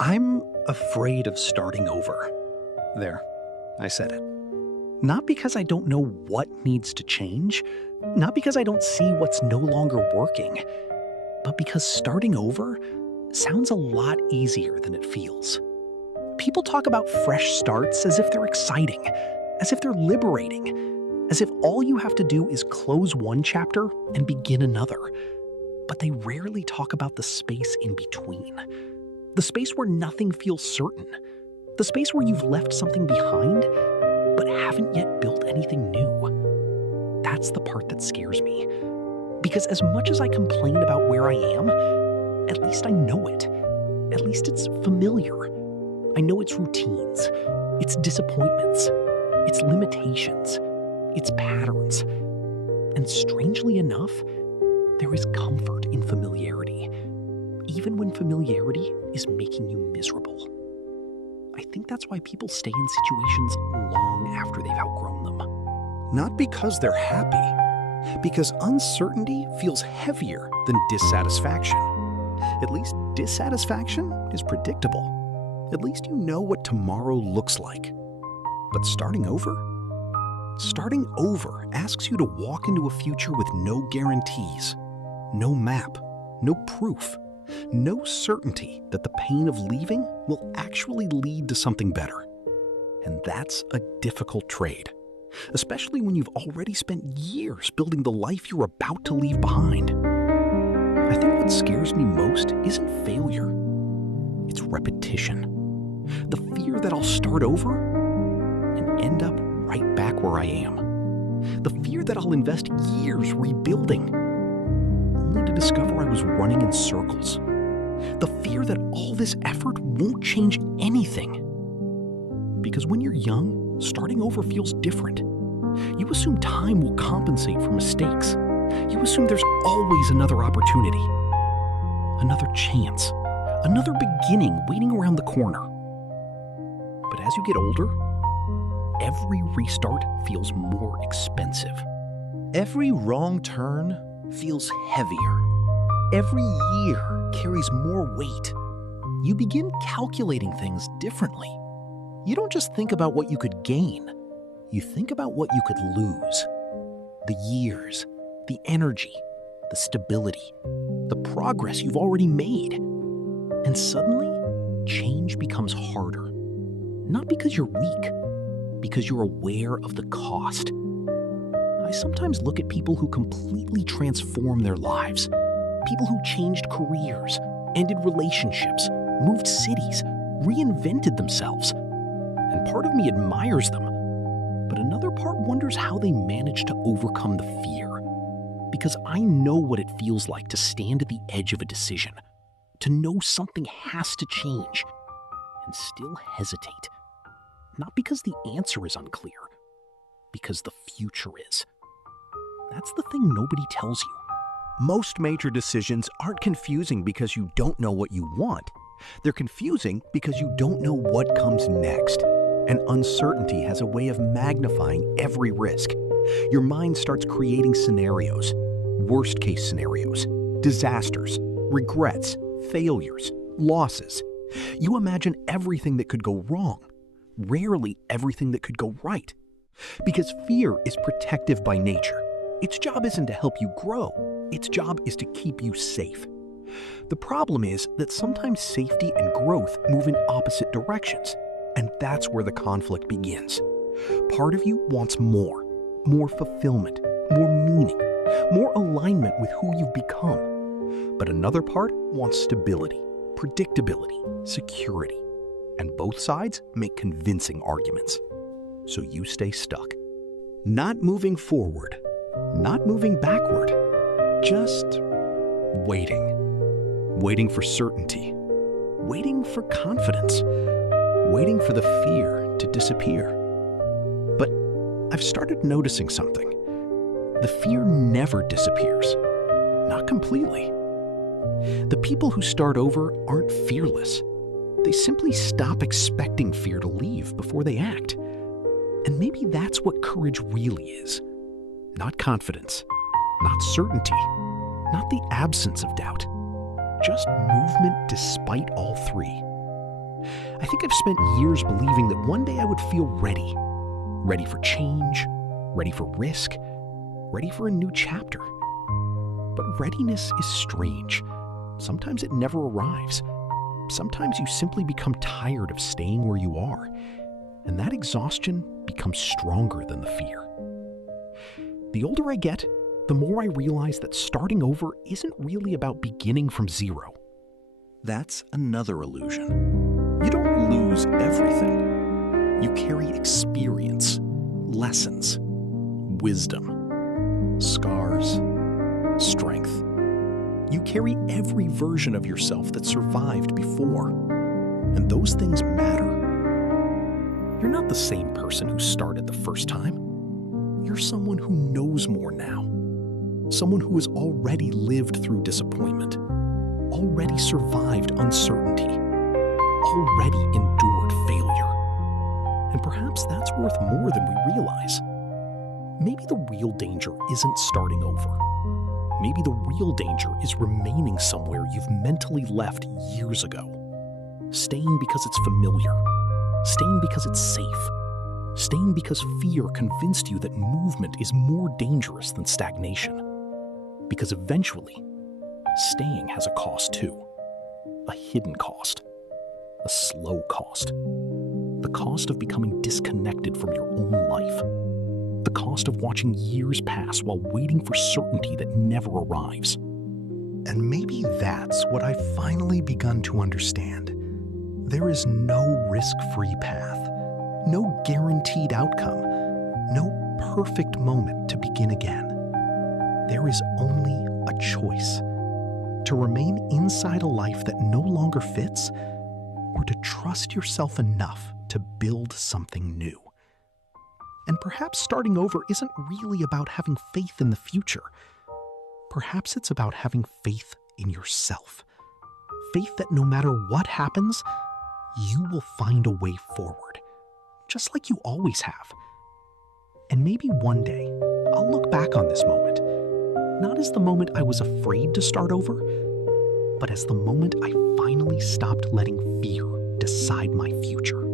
I'm afraid of starting over. There, I said it. Not because I don't know what needs to change, not because I don't see what's no longer working, but because starting over sounds a lot easier than it feels. People talk about fresh starts as if they're exciting, as if they're liberating, as if all you have to do is close one chapter and begin another. But they rarely talk about the space in between. The space where nothing feels certain. The space where you've left something behind, but haven't yet built anything new. That's the part that scares me. Because as much as I complain about where I am, at least I know it. At least it's familiar. I know its routines, its disappointments, its limitations, its patterns. And strangely enough, there is comfort in familiarity, even when familiarity is making you miserable. I think that's why people stay in situations long after they've outgrown them. Not because they're happy, because uncertainty feels heavier than dissatisfaction. At least dissatisfaction is predictable. At least you know what tomorrow looks like. But starting over? Starting over asks you to walk into a future with no guarantees, no map, no proof, no certainty that the pain of leaving will actually lead to something better. And that's a difficult trade, especially when you've already spent years building the life you're about to leave behind. I think what scares me most isn't failure, it's repetition. The fear that I'll start over and end up right back where I am. The fear that I'll invest years rebuilding, only to discover I was running in circles. The fear that all this effort won't change anything. Because when you're young, starting over feels different. You assume time will compensate for mistakes. You assume there's always another opportunity, another chance, another beginning waiting around the corner. But as you get older, every restart feels more expensive. Every wrong turn feels heavier. Every year carries more weight. You begin calculating things differently. You don't just think about what you could gain. You think about what you could lose. The years, the energy, the stability, the progress you've already made. And suddenly, change becomes harder. Not because you're weak, because you're aware of the cost. I sometimes look at people who completely transform their lives. People who changed careers, ended relationships, moved cities, reinvented themselves. And part of me admires them, but another part wonders how they managed to overcome the fear. Because I know what it feels like to stand at the edge of a decision, to know something has to change, and still hesitate. Not because the answer is unclear, because the future is. That's the thing nobody tells you. Most major decisions aren't confusing because you don't know what you want. They're confusing because you don't know what comes next. And uncertainty has a way of magnifying every risk. Your mind starts creating scenarios, worst-case scenarios, disasters, regrets, failures, losses. You imagine everything that could go wrong. Rarely everything that could go right. Because fear is protective by nature. Its job isn't to help you grow. Its job is to keep you safe. The problem is that sometimes safety and growth move in opposite directions. And that's where the conflict begins. Part of you wants more fulfillment, more meaning, more alignment with who you've become. But another part wants stability, predictability, security. And both sides make convincing arguments. So you stay stuck. Not moving forward, not moving backward, just waiting. Waiting for certainty, waiting for confidence, waiting for the fear to disappear. But I've started noticing something. The fear never disappears. Not completely. The people who start over aren't fearless. They simply stop expecting fear to leave before they act. And maybe that's what courage really is. Not confidence, not certainty, not the absence of doubt. Just movement despite all three. I think I've spent years believing that one day I would feel ready. Ready for change, ready for risk, ready for a new chapter. But readiness is strange. Sometimes it never arrives. Sometimes you simply become tired of staying where you are, and that exhaustion becomes stronger than the fear. The older I get, the more I realize that starting over isn't really about beginning from zero. That's another illusion. You don't lose everything. You carry experience, lessons, wisdom, scars, strength. You carry every version of yourself that survived before, and those things matter. You're not the same person who started the first time. You're someone who knows more now. Someone who has already lived through disappointment, already survived uncertainty, already endured failure. And perhaps that's worth more than we realize. Maybe the real danger isn't starting over. Maybe the real danger is remaining somewhere you've mentally left years ago. Staying because it's familiar. Staying because it's safe. Staying because fear convinced you that movement is more dangerous than stagnation. Because eventually, staying has a cost too. A hidden cost. A slow cost. The cost of becoming disconnected from your own life. The cost of watching years pass while waiting for certainty that never arrives. And maybe that's what I've finally begun to understand. There is no risk-free path, no guaranteed outcome, no perfect moment to begin again. There is only a choice: to remain inside a life that no longer fits, or to trust yourself enough to build something new. And perhaps starting over isn't really about having faith in the future. Perhaps it's about having faith in yourself. Faith that no matter what happens, you will find a way forward, just like you always have. And maybe one day, I'll look back on this moment, not as the moment I was afraid to start over, but as the moment I finally stopped letting fear decide my future.